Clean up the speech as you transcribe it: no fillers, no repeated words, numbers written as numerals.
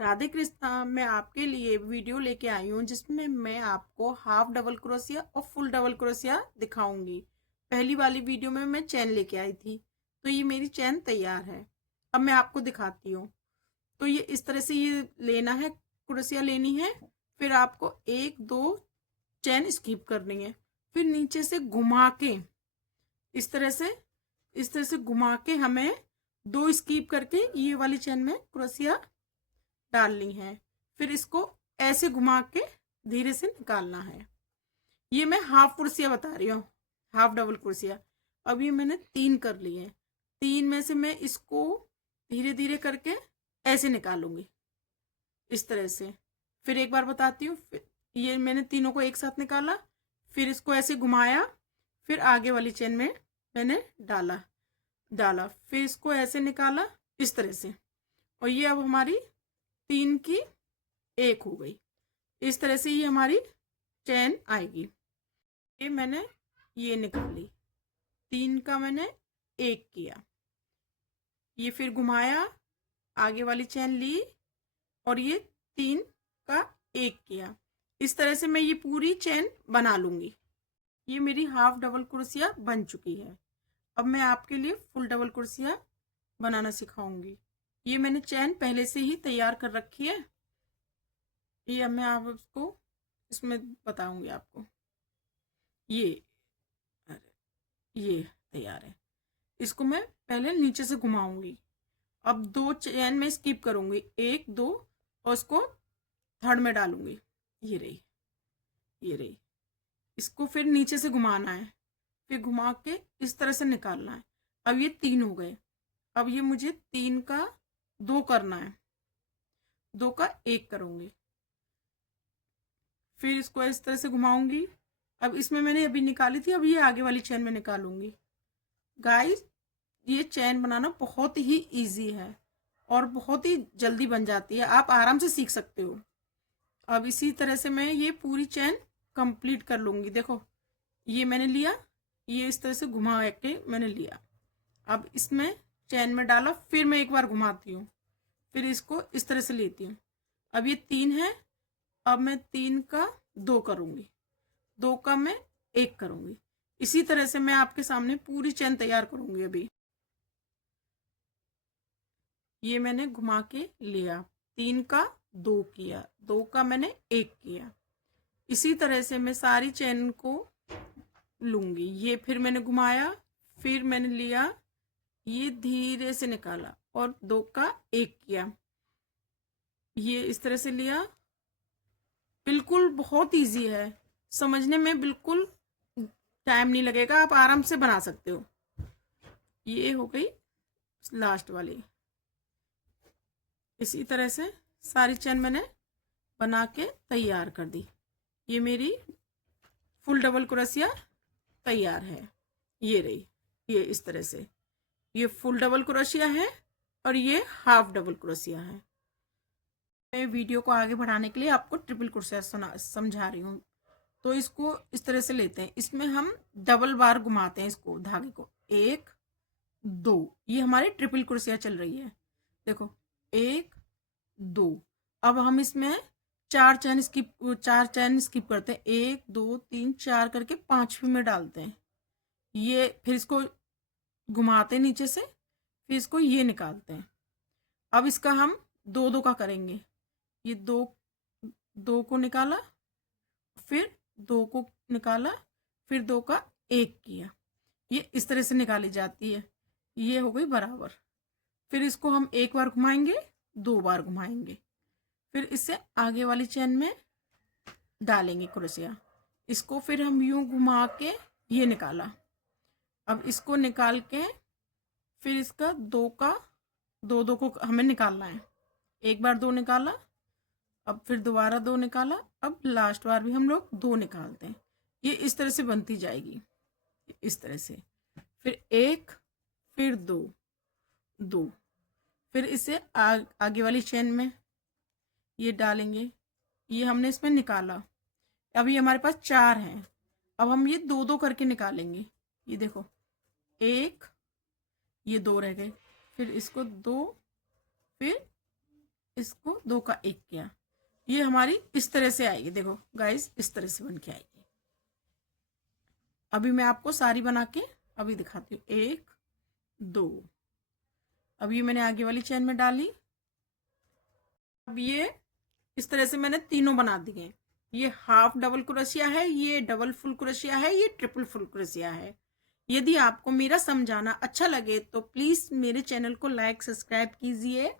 राधे कृष्णा। मैं आपके लिए वीडियो लेके आई हूँ जिसमें मैं आपको हाफ डबल क्रोशिया और फुल डबल क्रोशिया दिखाऊंगी। पहली वाली वीडियो में मैं चैन लेके आई थी, तो ये मेरी चैन तैयार है। अब मैं आपको दिखाती हूँ। तो ये इस तरह से ये लेना है, क्रोशिया लेनी है। फिर आपको एक दो चैन स्किप करनी है, फिर नीचे से घुमा के इस तरह से घुमा के हमें दो स्किप करके ये वाली चैन में क्रोशिया डालनी है। फिर इसको ऐसे घुमा के धीरे से निकालना है। ये मैं हाफ कुर्सियाँ बता रही हूँ, हाफ डबल कुर्सियाँ। अब ये मैंने 3 कर ली है। 3 में से मैं इसको धीरे धीरे करके ऐसे निकालूंगी, इस तरह से। फिर एक बार बताती हूँ। ये मैंने तीनों को एक साथ निकाला, फिर इसको ऐसे घुमाया, फिर आगे वाली चेन में मैंने डाला डाला फिर इसको ऐसे निकाला, इस तरह से। और ये अब हमारी 3 की 1 हो गई। इस तरह से ये हमारी चैन आएगी। ये मैंने ये निकाली, 3 का मैंने 1 किया, ये फिर घुमाया, आगे वाली चैन ली और ये 3 का 1 किया। इस तरह से मैं ये पूरी चैन बना लूंगी। ये मेरी हाफ डबल कुर्सियाँ बन चुकी है। अब मैं आपके लिए फुल डबल कुर्सियाँ बनाना सिखाऊंगी। ये मैंने चैन पहले से ही तैयार कर रखी है। ये अब मैं आप उसको इसमें बताऊंगी आपको। ये ये तैयार है। इसको मैं पहले नीचे से घुमाऊंगी। अब 2 चैन में स्किप करूंगी, 1 2, और उसको थर्ड में डालूंगी। ये रही। इसको फिर नीचे से घुमाना है, फिर घुमा के इस तरह से निकालना है। अब ये 3 हो गए। अब ये मुझे 3 का 2 करना है, 2 का 1 करूंगी। फिर इसको इस तरह से घुमाऊंगी। अब इसमें मैंने अभी निकाली थी, अब ये आगे वाली चैन में निकालूंगी। गाइस, ये चैन बनाना बहुत ही इजी है और बहुत ही जल्दी बन जाती है। आप आराम से सीख सकते हो। अब इसी तरह से मैं ये पूरी चैन कंप्लीट कर लूंगी। देखो, ये मैंने लिया, ये इस तरह से घुमा के मैंने लिया। अब इसमें चैन में डाला, फिर मैं एक बार घुमाती हूँ, फिर इसको इस तरह से लेती हूँ। अब ये 3 है, अब मैं 3 का 2 करूँगी, 2 का मैं 1 करूँगी। इसी तरह से मैं आपके सामने पूरी चैन तैयार करूँगी। अभी ये मैंने घुमा के लिया, 3 का 2 किया, 2 का मैंने 1 किया। इसी तरह से मैं सारी चैन को लूँगी। ये फिर मैंने घुमाया, फिर मैंने लिया, ये धीरे से निकाला और 2 का 1 किया। ये इस तरह से लिया। बिल्कुल बहुत इजी है, समझने में बिल्कुल टाइम नहीं लगेगा, आप आराम से बना सकते हो। ये हो गई लास्ट वाली। इसी तरह से सारी चैन मैंने बना के तैयार कर दी। ये मेरी फुल डबल क्रोशिया तैयार है। ये रही, ये इस तरह से। ये फुल डबल क्रोशिया है और ये हाफ डबल क्रोशिया है। मैं वीडियो को आगे बढ़ाने के लिए आपको ट्रिपल क्रोशिया समझा रही हूँ। तो इसको इस तरह से लेते हैं, इसमें हम डबल बार घुमाते हैं इसको, धागे को। 1 2, ये हमारी ट्रिपल क्रोशिया चल रही है। देखो, 1 2। अब हम इसमें 4 चैन स्किप करते हैं, 1 2 3 4 करके 5वीं में डालते हैं। ये फिर इसको घुमाते हैं नीचे से, फिर इसको ये निकालते हैं। अब इसका हम 2 2 का करेंगे। ये 2 2 को निकाला, फिर 2 को निकाला, फिर 2 का 1 किया। ये इस तरह से निकाली जाती है। ये हो गई बराबर। फिर इसको हम 1 बार घुमाएंगे, 2 बार घुमाएंगे, फिर इससे आगे वाली चैन में डालेंगे क्रोशिया। इसको फिर हम यूं घुमा के ये निकाला। अब इसको निकाल के फिर इसका 2 का 2 2 को हमें निकालना है। एक बार 2 निकाला, अब फिर दोबारा 2 निकाला, अब लास्ट बार भी हम लोग 2 निकालते हैं। ये इस तरह से बनती जाएगी, इस तरह से। फिर 1, फिर 2 2, फिर इसे आगे वाली चेन में ये डालेंगे। ये हमने इसमें निकाला। अब ये हमारे पास 4 हैं। अब हम ये 2 2 करके निकालेंगे। ये देखो, 1, ये 2 रह गए, फिर इसको 2, फिर इसको 2 का 1 किया, ये हमारी इस तरह से आएगी। देखो गाइस, इस तरह से बन के आएगी। अभी मैं आपको सारी बना के अभी दिखाती हूँ। 1 2, अब ये मैंने आगे वाली चेन में डाली। अब ये इस तरह से मैंने तीनों बना दिए। ये हाफ डबल क्रोशिया है, ये डबल फुल क्रोशिया है, ये ट्रिपल फुल क्रोशिया है। यदि आपको मेरा समझाना अच्छा लगे तो प्लीज़ मेरे चैनल को लाइक सब्सक्राइब कीजिए